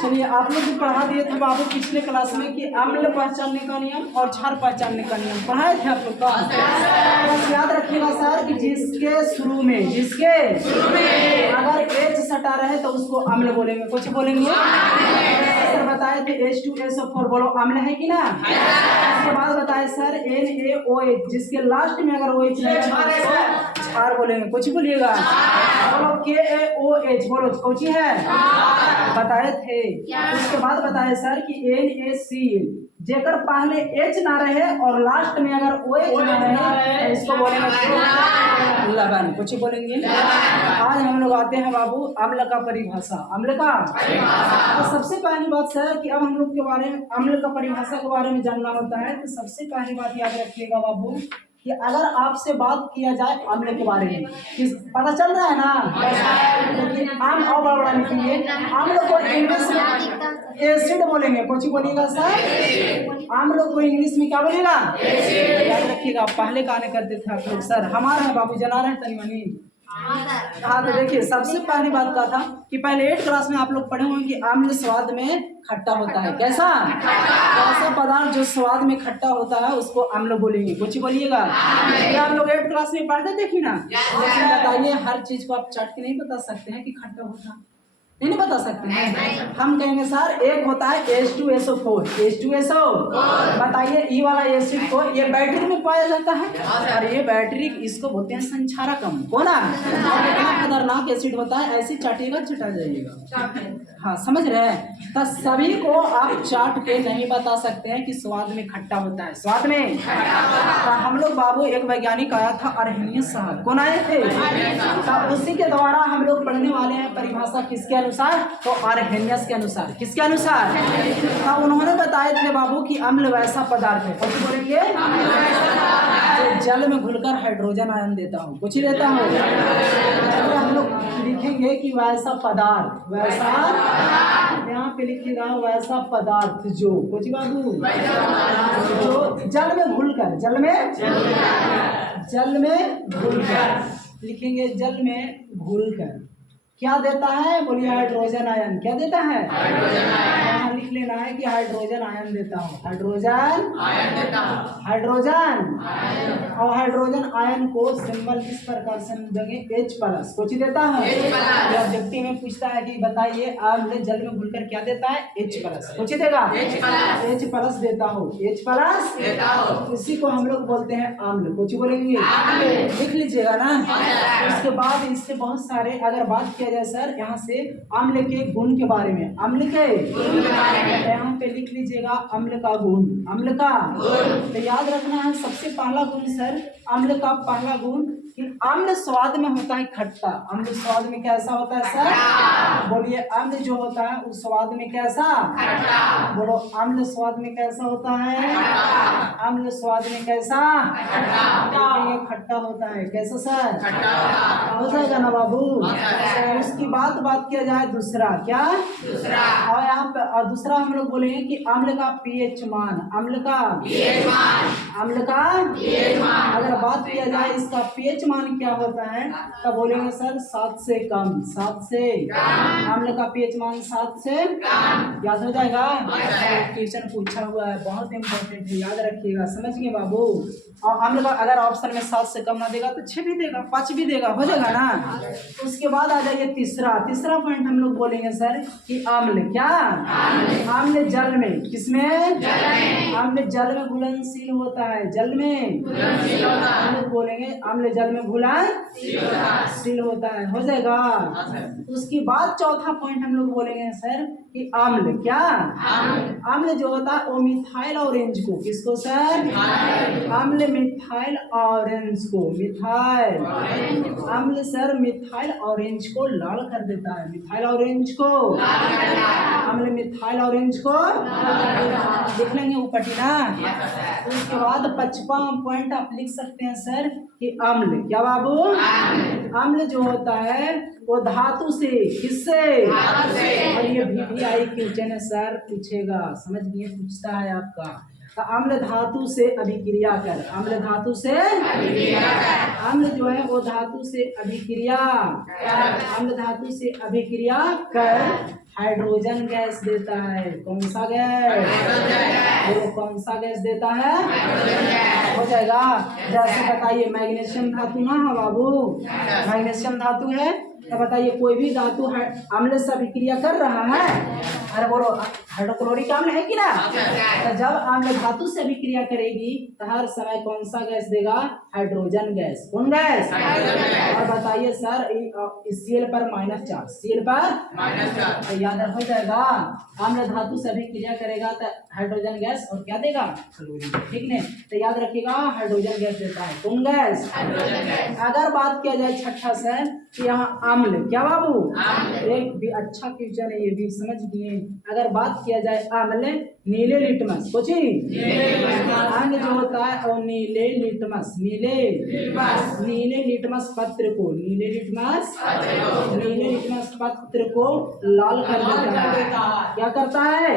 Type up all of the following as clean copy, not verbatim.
चलिए, आप लोग भी पढ़ा दिए थे बाबू पिछले क्लास में कि अम्ल पहचानने का नियम और क्षार पहचानने का नियम पढ़ाए थे आप लोग का। बस याद रखिएगा सर कि जिसके शुरू में अगर H सटा रहे तो उसको अम्ल बोलेंगे। कुछ बोलेंगे सर, बताए थे H2SO4 बोलो अम्ल है कि ना। उसके बाद बताए सर NaOH, जिसके लास्ट में अगर OH क्षार बोलेंगे। कुछ बोलिएगा, बोलो KaOH बोलो कौची है बताए थे। उसके बाद बताए सर कि NaCl, जेकर पहले H ना रहे और लास्ट में अगर OH ना रहे तो इसको बोलेंगे लवण। कुछ बोलेंगे। आज हम लोग आते हैं बाबू अम्ल का परिभाषा। अम्ल का तो सबसे पहली बात सर कि अब हम लोग के बारे में अम्ल का परिभाषा के बारे में जानना होता है। तो सबसे पहली बात याद रखिएगा बाबू कि अगर आपसे बात किया जाए अम्ल के बारे में, किस पता चल रहा है ना, क्योंकि आम और बड़ा लिखेंगे। अम्ल को इंग्लिश में एसिड बोलेंगे। कुछ बोलिएगा सर, अम्ल को इंग्लिश में क्या बोलेगा, याद रखिएगा। पहले कहने करते थे आप लोग सर हमारा है बाबू, जना रहे तनी मनी। हाँ तो देखिए, सबसे पहली बात का था कि पहले 8 क्लास में आप लोग पढ़े होंगे कि अम्ल स्वाद में खट्टा होता है। कैसा पदार्थ जो स्वाद में खट्टा होता है उसको अम्ल बोलेंगे। कुछ बोलिएगा। क्या आप लोग 8 क्लास में पढ़ते देखिए ना। लेकिन बताइए, हर चीज को आप चाट के नहीं बता सकते हैं कि खट्टा होता, नहीं बता सकते हैं। हम कहेंगे सर एक होता है H2SO4, H2SO बताइए ई वाला एसिड को ये बैटरी में पाया जाता है और ये बैटरी इसको बोलते हैं संक्षारकम। कौन है, कितना खतरनाक एसिड होता है, ऐसे चाटिएगा चटा जाइएगा। हाँ समझ रहे हैं। तो सभी को आप चाट के नहीं बता सकते हैं कि स्वाद में खट्टा होता है। स्वाद में तो हम लोग बाबू एक वैज्ञानिक आया था अर्हेनियस साहब। कौन आए थे, तो उसी के द्वारा हम लोग पढ़ने वाले हैं परिभाषा किसके अनुसार, तो अर्हेनियस के अनुसार। किसके अनुसार, तो उन्होंने बताए थे बाबू कि अम्ल वैसा पदार्थ है। कुछ बोलेंगे, जो जल में घुलकर हाइड्रोजन आयन देता हूँ। कुछ ही देता हूँ। हम लोग लिखेंगे कि वैसा पदार्थ, वैसा यहाँ पे लिखिएगा वैसा पदार्थ जो, कुछ बाबू जो जल में घुलकर, जल में घुलकर लिखेंगे, जल में घुलकर क्या देता है, बोलिए हाइड्रोजन आयन। क्या देता है, यहाँ लिख लेना है कि हाइड्रोजन आयन देता हूँ। हाइड्रोजन और हाइड्रोजन आयन को सिंबल इस प्रकार से देंगे H+। कुछ देता है। ऑब्जेक्टिव में पूछता है कि बताइए अम्ल जल में घुलकर क्या देता है, H+। कुछ देगा, H+ देता हो, H+ इसी को हम लोग बोलते हैं अम्ल। कुछ बोलेंगे, लिख लीजिएगा ना। उसके बाद इससे बहुत सारे अगर बात किया जाए सर यहाँ से अम्ल के गुण के बारे में, अम्ल के यहाँ पे लिख लीजिएगा अम्ल का गुण। अम्ल का तो याद रखना है सबसे पहला गुण सर, अम्ल का पहला गुण कि अम्ल स्वाद में होता है खट्टा। अम्ल स्वाद में कैसा होता है सर, बोलिए अम्ल जो होता है उस स्वाद में कैसा, बोलो अम्ल स्वाद में कैसा होता है, अम्ल स्वाद में कैसा, ये खट्टा होता है। कैसा सर, हो जाएगा ना बाबू। उसकी बात किया जाए दूसरा, क्या और यहाँ पे और दूसरा हम लोग बोलेंगे कि अम्ल का pH मान। अम्ल का अगर बात किया जाए इसका pH मान क्या होता है, तब बोलेंगे सर 7 से कम। 7 से अम्ल का pH मान 7 से याद हो जाएगा। क्वेश्चन पूछा हुआ है, बहुत इंपॉर्टेंट है, याद रखिएगा। समझ गए बाबू। और अम्ल का अगर ऑप्शन में 7 से कम ना देगा तो 6 भी देगा, 5 भी देगा, हो जाएगा ना। उसके बाद आ जाइए तीसरा पॉइंट हम लोग बोलेंगे सर कि अम्ल क्या, अम्ल जल में, किसमें, अम्ल जल में घुलनशील होता है। जल में हम लोग बोलेंगे अम्ल जल में घुलनशील होता है, हो जाएगा। उसके बाद चौथा पॉइंट हम लोग बोलेंगे सर कि अम्ल क्या, अम्ल जो होता है वो मिथाइल ऑरेंज को, किसको सर, अम्ल मिथाइल ऑरेंज को, मिथाइल अम्ल सर मिथाइल ऑरेंज को लाल कर देता है। मिथाइल ऑरेंज को, अम्ल मिथाइल ऑरेंज को लिख लेंगे ऊपर ना। उसके बाद 55 पॉइंट आप लिख सकते हैं सर कि अम्ल क्या बाबू, अम्ल जो होता है वो धातु से, किससे, और ये VVI क्वेश्चन है सर, पूछेगा। समझ लिए, पूछता है आपका। तो अम्ल धातु से अभिक्रिया कर, अम्ल धातु से अम्ल जो है वो धातु से अभिक्रिया, अम्ल धातु से अभिक्रिया कर हाइड्रोजन गैस देता है। कौन सा गैस? वो कौन सा गैस देता है? हो जाएगा। जैसे बताइए मैग्नीशियम धातु ना है बाबू, मैग्नीशियम धातु है तो बताइए कोई भी धातु अम्ल से अभिक्रिया कर रहा है, अरे बोलो हाइड्रोक्लोरिक अम्ल है कि ना? तो जब अम्ल धातु से अभिक्रिया करेगी तो हर समय कौन सा गैस देगा? Hydrogen gas. कौन गैस? और बताइए सर Cl पर -4, Cl पर -4 तो याद हो जाएगा। अम्ल धातु से अभिक्रिया करेगा तो हाइड्रोजन गैस और क्या देगा? क्लोरीन। ठीक है, तो याद रखिएगा हाइड्रोजन गैस देता है। कौन गैस? अगर बात किया जाए छठा से यहाँ अम्ल, क्या बाबू? एक भी अच्छा क्वेश्चन है, ये भी समझ गए। अगर बात किया जाए अम्ल, नीले लिटमस कुछ अंग जो होता है और नीले लिटमस, नीले लिटमस पत्र को, नीले लिटमस पत्र को लाल कर देता है। क्या करता है?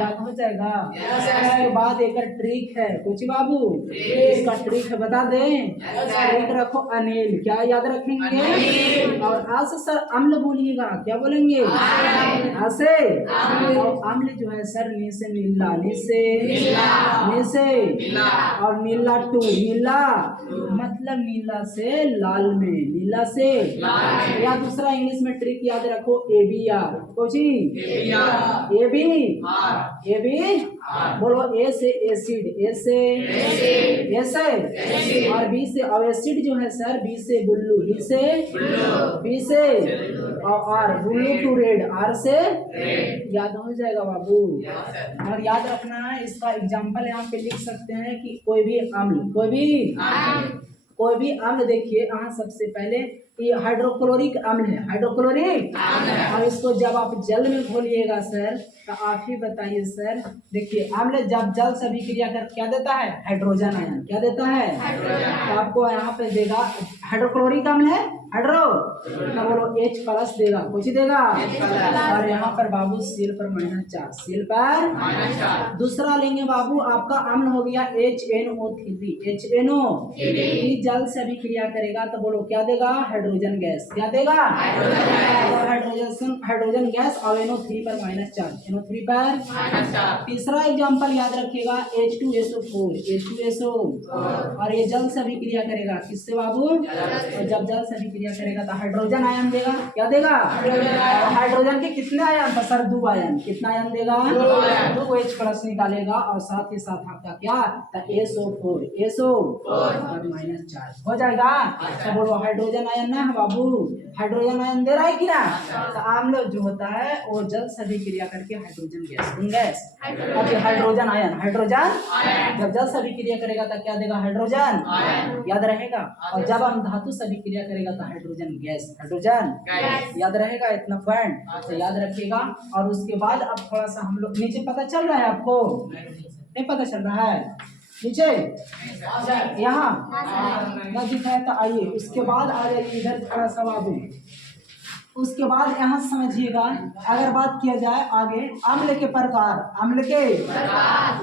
याद हो जाएगा। उसके बाद एक ट्रिक है कुछ बाबू, इसका ट्रिक बता दें। ट्रिक रखो अनिल, क्या याद रखेंगे? और आज सर अम्ल बोलिएगा, क्या बोलेंगे? ऐसे अम्ल जो है सर नी से नीला, नी से और नीला टू, नीला मतलब नीला से लाल में, नीला से। या दूसरा इंग्लिश में ट्रिक याद रखो ABR, कोची AB बोलो ए से एसिड, ए से और बी से, और एसिड जो है सर बी से बुल्लू, बी से और ब्लू टू रेड, आर से याद हो जाएगा बाबू। और याद रखना है इसका एग्जांपल यहाँ पे लिख सकते हैं कि कोई भी अम्ल देखिए यहाँ सबसे पहले ये हाइड्रोक्लोरिक अम्ल है, हाइड्रोक्लोरिक। और इसको जब आप जल में घोलिएगा सर तो आप ही बताइए सर, देखिए अम्ल जब जल से अभिक्रिया कर क्या देता है? Hydrogen ion. क्या देता है? तो आपको यहाँ पे देगा हाइड्रोक्लोरिक अम्ल है, हाइड्रो तो बोलो H+ देगा, कुछ देगा। और यहाँ पर बाबू Cl पर -4, Cl पर। दूसरा लेंगे बाबू आपका अम्ल हो गया HNO3, जल से अभिक्रिया करेगा तो बोलो क्या देगा? Hydrogen gas. क्या देगा? हाइड्रोजन गैस और NO3 पर -4, NO3 पर। तीसरा एग्जांपल याद रखिएगा H2SO4, और ये जल से अभिक्रिया करेगा किससे बाबू? और जब जल से अभिक्रिया करेगा तो हाइड्रोजन आयन देगा। क्या देगा? हाइड्रोजन के कितने आयन? तो सर 2 आयन। कितना आयन देगा? 2 H+ निकालेगा और साथ ही साथ आपका क्या? तो SO4 और -4 हो जाएगा। तो बोलो हाइड्रोजन आयन ना बाबू, हाइड्रोजन आयन दे रहा है कि ना? तो अम्ल जो होता है वो जल से अभिक्रिया करके हाइड्रोजन गैस, हाइड्रोजन आयन, जब जल से अभिक्रिया करेगा तो क्या देगा? हाइड्रोजन, याद रहेगा। और जब हम धातु से अभिक्रिया करेगा तो हाइड्रोजन गैस, याद रहेगा। इतना पॉइंट तो याद रखिएगा। और उसके बाद अब थोड़ा सा हम लोग नीचे, पता चल रहा है आपको? नहीं पता चल रहा है? नीचे यहाँ न दिखा है तो आइए उसके बाद आ जाइए इधर थोड़ा सा बाबू। उसके बाद यहाँ समझिएगा, अगर बात किया जाए आगे अम्ल के प्रकार,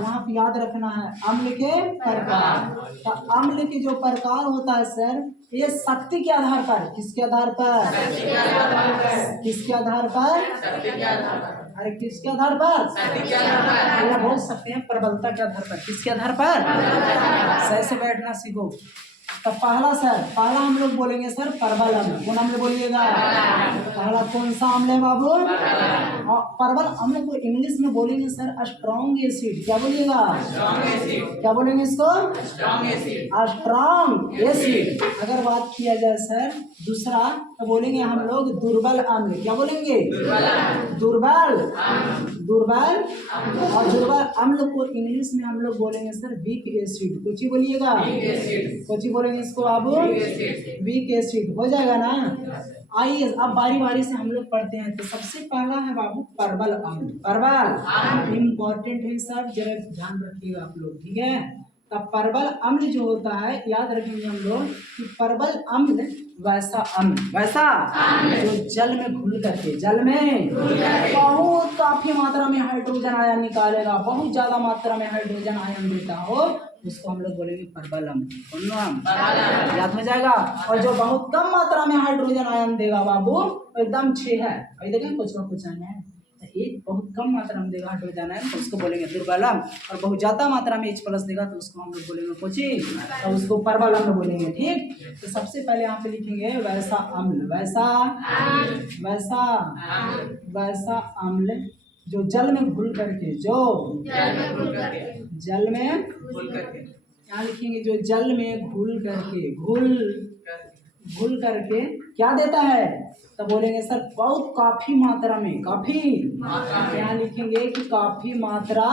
यहाँ पे याद रखना है अम्ल के प्रकार। तो अम्ल के जो प्रकार होता है सर ये शक्ति के आधार पर, किसके आधार पर? किसके आधार पर? अरे किसके आधार पर? बोल सकते हैं प्रबलता के आधार पर। किसके आधार पर? सही से बैठना सीखो। तो पहला हम लोग बोलेंगे सर प्रबल अम्ल। कौन अम्ल बोलिएगा? पहला कौन सा अम्ल है बाबू? प्रबल अम्ल को इंग्लिश में बोलेंगे सर स्ट्रॉन्ग एसिड। क्या बोलिएगा? क्या बोलेंगे इसको? Strong acid. अगर बात किया जाए सर दूसरा तो बोलेंगे हम लोग दुर्बल अम्ल। क्या बोलेंगे? दुर्बल। और दुर्बल अम्ल को इंग्लिश में हम लोग बोलेंगे सर वीक एसिड। कुछ ही बोलिएगा, कुछ ही बोलेंगे इसको आप वीक एसिड। हो जाएगा ना? आइए अब बारी बारी से हम लोग पढ़ते हैं। तो सबसे पहला है बाबू प्रबल अम्ल। प्रबल इम्पोर्टेंट है सर, जरा ध्यान रखिएगा आप लोग, ठीक है? तो परबल अम्ल जो होता है, याद रखेंगे हम लोग कि परबल अम्ल वैसा अम्ल, वैसा जो जल में घुल करके, जल में बहुत काफी मात्रा में हाइड्रोजन आयन निकालेगा, बहुत ज्यादा मात्रा में हाइड्रोजन आयन देता हो, उसको हम लोग बोलेंगे परबल अम्ल। कौन नाम याद हो जाएगा। और जो बहुत कम मात्रा में हाइड्रोजन आयन देगा बाबू, एकदम 6 है, अभी देखें कुछ ना कुछ आयन है, एक बहुत कम मात्रा में देगा हाइड्रोजन आयन तो उसको बोलेंगे दुर्बलम, और बहुत ज्यादा मात्रा में H+ देगा तो उसको हम लोग बोलेंगे कोची, तो उसको परबल अम्ल बोलेंगे। ठीक, तो सबसे पहले यहाँ पे लिखेंगे वैसा अम्ल, वैसा वैसा अम्ल जो जल में घुल करके, जो जल में यहाँ लिखेंगे जो जल में घुल करके, घुल करके क्या देता है, तो बोलेंगे सर बहुत काफी मात्रा में, काफी यहाँ लिखेंगे कि काफी मात्रा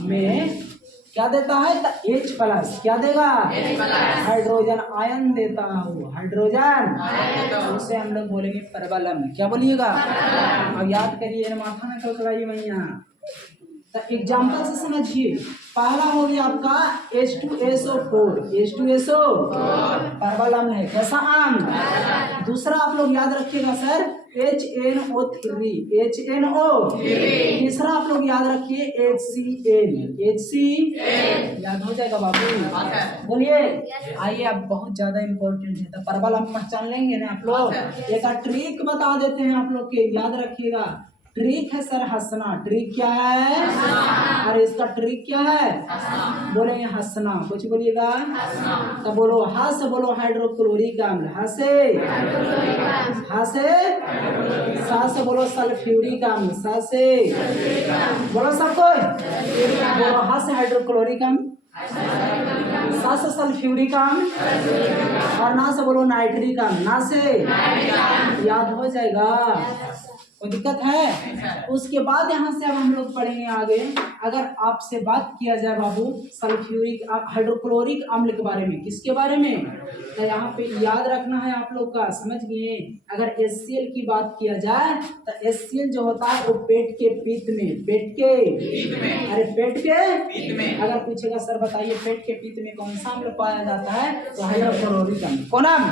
में क्या देता है, तो H+ क्या देगा, हाइड्रोजन आयन देता हो, हाइड्रोजन, उसे हम लोग बोलेंगे परबल अम्ल। क्या बोलिएगा, अब याद करिए, माथा ना कलकलाइए मैया। तो एग्जाम्पल से समझिए, पहला हो गया आपका H2SO4, H2SO परबल अम्ल है, कैसा अम्ल। दूसरा आप लोग याद रखिएगा सर HNO3, तीसरा आप लोग याद रखिए HCl, याद हो जाएगा बाबू, बोलिए। आइए, अब बहुत ज्यादा इम्पोर्टेंट है, तो परबल अम्ल पहचान लेंगे ना आप लोग। एक ट्रिक बता देते हैं आप लोग के, याद रखिएगा। ट्रिक है सर हंसना, ट्रिक क्या है, अरे इसका ट्रिक क्या है, बोलेंगे हंसना, कुछ बोलिएगा, तो बोलो हा से बोलो हाइड्रोक्लोरिक अम्ल, हा से सा से बोलो सल्फ्यूरिक अम्ल, सा से बोलो सबको, बोलो हा से हाइड्रोक्लोरिक अम्ल, सा से सल्फ्यूरिक अम्ल, और ना से बोलो नाइट्रिक अम्ल, ना से, याद हो जाएगा, कोई दिक्कत है। उसके बाद यहाँ से अब हम लोग पढ़ेंगे आगे। अगर आपसे बात किया जाए बाबू सल्फ्यूरिक हाइड्रोक्लोरिक अम्ल के बारे में, किसके बारे में, तो यहाँ पे याद रखना है आप लोग का, समझ गए। अगर HCl की बात किया जाए तो HCl जो होता है वो पेट के पित्त में, पेट के अरे पेट के अगर पूछेगा सर बताइए पेट के पित्त में कौन सा अम्ल पाया जाता है, तो हाइड्रोक्लोरिक अम्ल। कौन अम्ल,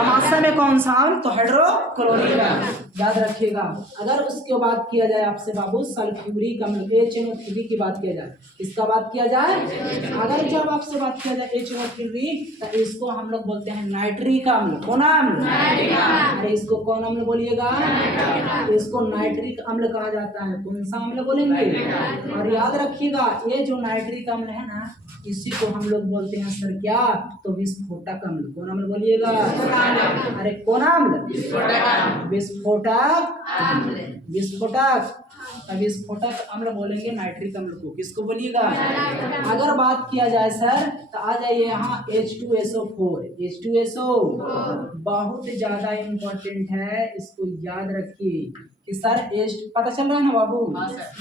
आमाशय में कौन सा अम्ल, तो हाइड्रोक्लोरिक अम्ल, याद रखिएगा। अगर उसके बात किया जाए आपसे बाबू सल्फ्यूरिक अम्ल HNO3 की बात किया जाए, किसका बात किया जाए, अगर जब आपसे बात किया जाए HNO3 तो इसको हम लोग बोलते हैं नाइट्रिक अम्ल। कौन अम्ल, अरे इसको कौन अम्ल बोलिएगा, इसको नाइट्रिक अम्ल कहा जाता है। कौन सा अम्ल बोलेंगे, और याद रखिएगा ये जो नाइट्रिक अम्ल है ना, इसी को हम लोग बोलते हैं सर क्या, तो विस्फोटक अम्ल। कौन अम्ल बोलिएगा, अरे कौन अम्ल, विस्फोटक अम्ल बोलेंगे नाइट्रिक अम्ल को। किसको बोलिएगा, अगर बात किया जाए सर तो आ जाइए यहाँ H2SO4, H2SO बहुत ज्यादा इम्पोर्टेंट है, इसको याद रखिए कि सर पता चल रहा है ना बाबू,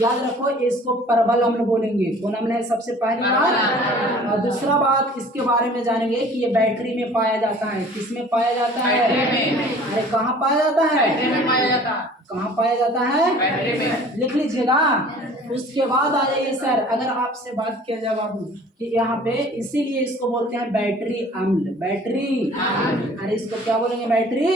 याद रखो इसको परबल अम्ल बोलेंगे। कौन अम्ल है, सबसे पहली बात। और दूसरा बात इसके बारे में जानेंगे कि ये बैटरी में पाया जाता है, किसमें पाया जाता है, अरे कहाँ पाया जाता है, कहाँ पाया जाता है, लिख लीजिएगा। उसके बाद आ जाइए सर, अगर आपसे बात किया जाए बाबू कि यहाँ पे इसीलिए इसको बोलते हैं बैटरी अम्ल, बैटरी, अरे इसको क्या बोलेंगे, बैटरी।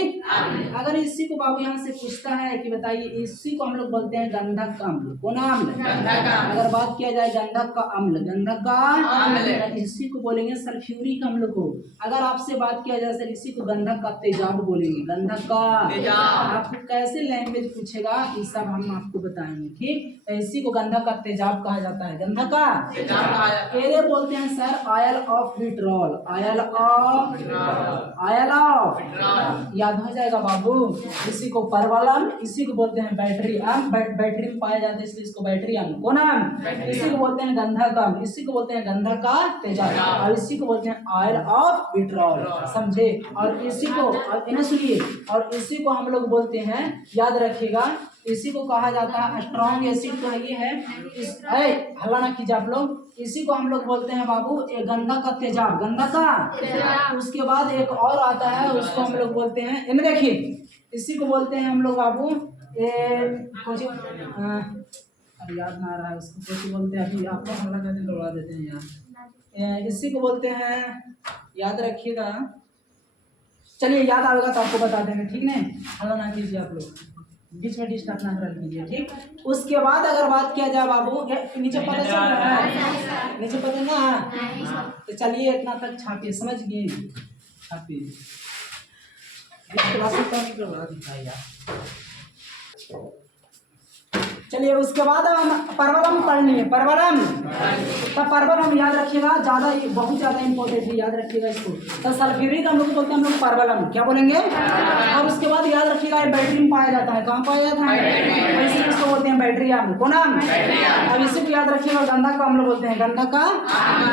अगर इसी को बाबू यहाँ से पूछता है कि बताइए इसी को हम लोग बोलते हैं गंधक अम्ल। कौन अम्ल, अगर बात किया जाए गंधक का अम्ल, गंधक का अम्ल, इसी को बोलेंगे सल्फ्यूरिक अम्ल को। अगर आपसे बात किया जाए सर इसी को गंधक का तेजाब बोलेंगे, गंधक का। आपको कैसे लैंग्वेज पूछेगा ये सब हम आपको बताएंगे, ठीक। तो इसी को गंधक का तेजाब कहा जाता है, गंधक का। ये बोलते हैं sir oil of vitriol, oil of, याद हो जाएगा बाबू। इसी को परबल अम्ल, इसी को बोलते हैं बैटरी अम्ल, बैटरी में पाया जाता है इसलिए इसको बैटरी अम्ल। कौन अम्ल, इसी को बोलते हैं गंधक अम्ल, इसी को बोलते हैं गंधक का तेजाब, और इसी को बोलते हैं ऑयल ऑफ विट्रॉल, समझे। और इसी को इन्हें सुनिए, और इसी को हम लोग बोलते हैं, याद रखिएगा, इसी को कहा जाता है स्ट्रॉन्ग एसिड। तो ये है हल्ला ना कीजिए आप लोग, इसी को हम लोग बोलते हैं बाबू एक गंधक का तेजाब, गंधक का। उसके बाद एक और आता है उसको हम लोग बोलते हैं, इन्हें देखिए, इसी को बोलते हैं हम लोग बाबू अरे याद ना आ रहा है उसको, कैसे बोलते हैं, अभी आपको हल्ला कहते हैं दौड़ा देते हैं यार, इसी को बोलते हैं, याद रखिएगा। चलिए याद आएगा तो आपको बता देंगे, ठीक नहीं? हल्ला ना कीजिए आप लोग, बीच में डिस्टर्ब ना कर कीजिए, ठीक। उसके बाद अगर बात किया जाए बाबू, नीचे पता चल रहा है? नीचे पता ना? तो चलिए इतना तक छापिए, समझ गए? छापिए, चलिए उसके बाद हम परवलम पढ़ लिए। परवलम, तब परवलम याद रखिएगा, ज़्यादा बहुत ज़्यादा इंपॉर्टेंट है, याद रखिएगा इसको। तो सल्फ्यूरिक हम लोग बोलते हैं हम लोग परवलम, क्या बोलेंगे? और उसके बाद याद रखिएगा ये बैटरी में पाया जाता है, कहाँ पाया जाता है? इसी को बोलते हैं बैटरी आम्ल, कौन आम्ल? अब इसी को याद रखिएगा, गंधक का अम्ल बोलते हैं, गंधक का।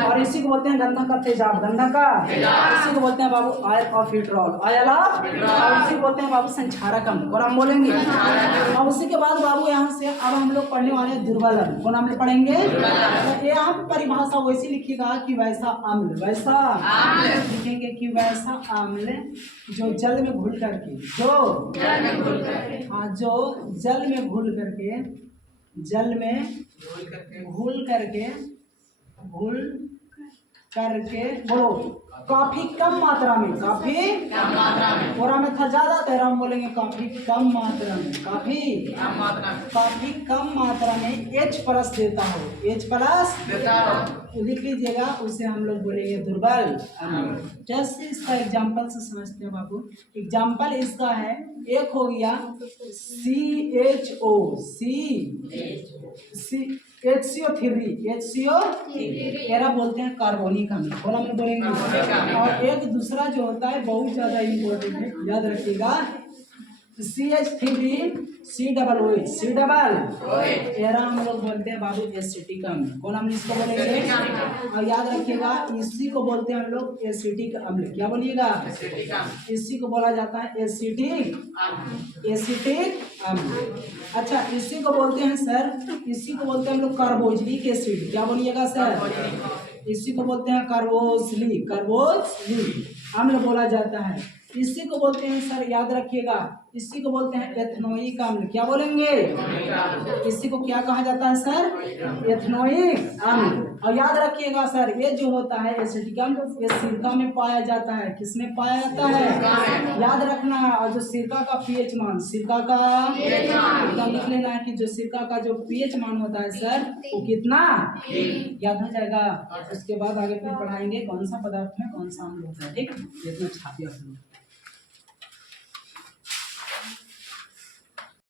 और इसी को बोलते हैं गंधक का तेजाब, गंधक का। इसी को बोलते हैं बाबू oil of vitriol, oil of. और इसी को बोलते हैं बाबू संक्षारक अम्ल, और हम बोलेंगे। और उसी के बाद बाबू यहाँ से अब हम लोग पढ़ने वाले हैं दुर्बल अम्ल, कौन अम्ल पढ़ेंगे? तो यहाँ पे परिभाषा वैसी लिखिएगा कि वैसा अम्ल, वैसा लिखेंगे कि वैसा अम्ल जो जल में घुल करके, जो हाँ जो जल में घुल करके, जल में घुल करके बोलो काफी कम मात्रा में, काफी कम मात्रा में, थोड़ा में था ज्यादा, तेरा हम बोलेंगे काफी कम मात्रा में, काफी कम मात्रा में H प्लस देता हो, H प्लस देता हो, लिख लीजिएगा, उसे हम लोग बोलेंगे दुर्बल। जैसे इसका एग्जाम्पल से समझते हैं बाबू। एग्जाम्पल इसका है, एक हो गया CHO, HCO3 एरा बोलते हैं कार्बोनिक अम्ल, कौन अम्ल बोलेंगे? और एक दूसरा जो होता है बहुत ज्यादा इम्पोर्टेंट है, याद रखिएगा, CH3C डबल एरा हम लोग बोलते हैं बाबू एसिटिक अम्ल, कौन अम्ल इसको बोलेंगे? और याद रखिएगा इसी को बोलते हैं हम लोग एसिटिक अम्ल, क्या बोलिएगा? इसी को बोला जाता है एसिटिक अम्ल। अच्छा इसी को बोलते हैं सर, इसी को बोलते हैं हम लोग कार्बोक्सिलिक एसिड, क्या बोलिएगा सर? इसी को बोलते हैं कार्बोक्सिलिक अम्ल बोला जाता है। इसी को बोलते हैं सर, याद रखिएगा, इसी को बोलते हैं एथनोइक अम्ल, क्या बोलेंगे? इसी को क्या कहा जाता है सर? एथनोइक अम्ल। और याद रखिएगा सर, ये जो होता है एसिटिक अम्ल, ये सिरका में पाया जाता है, किसमें पाया जाता है? याद रखना है। और जो सिरका का पीएच मान, सिरका का एकदम लिख लेना है कि जो सिरका का जो पीएच मान होता है सर, वो कितना, याद हो जाएगा। उसके बाद आगे फिर पढ़ाएंगे कौन सा पदार्थ में कौन सा अम्ल होता है, ठीक। इतना छापिए आप लोग।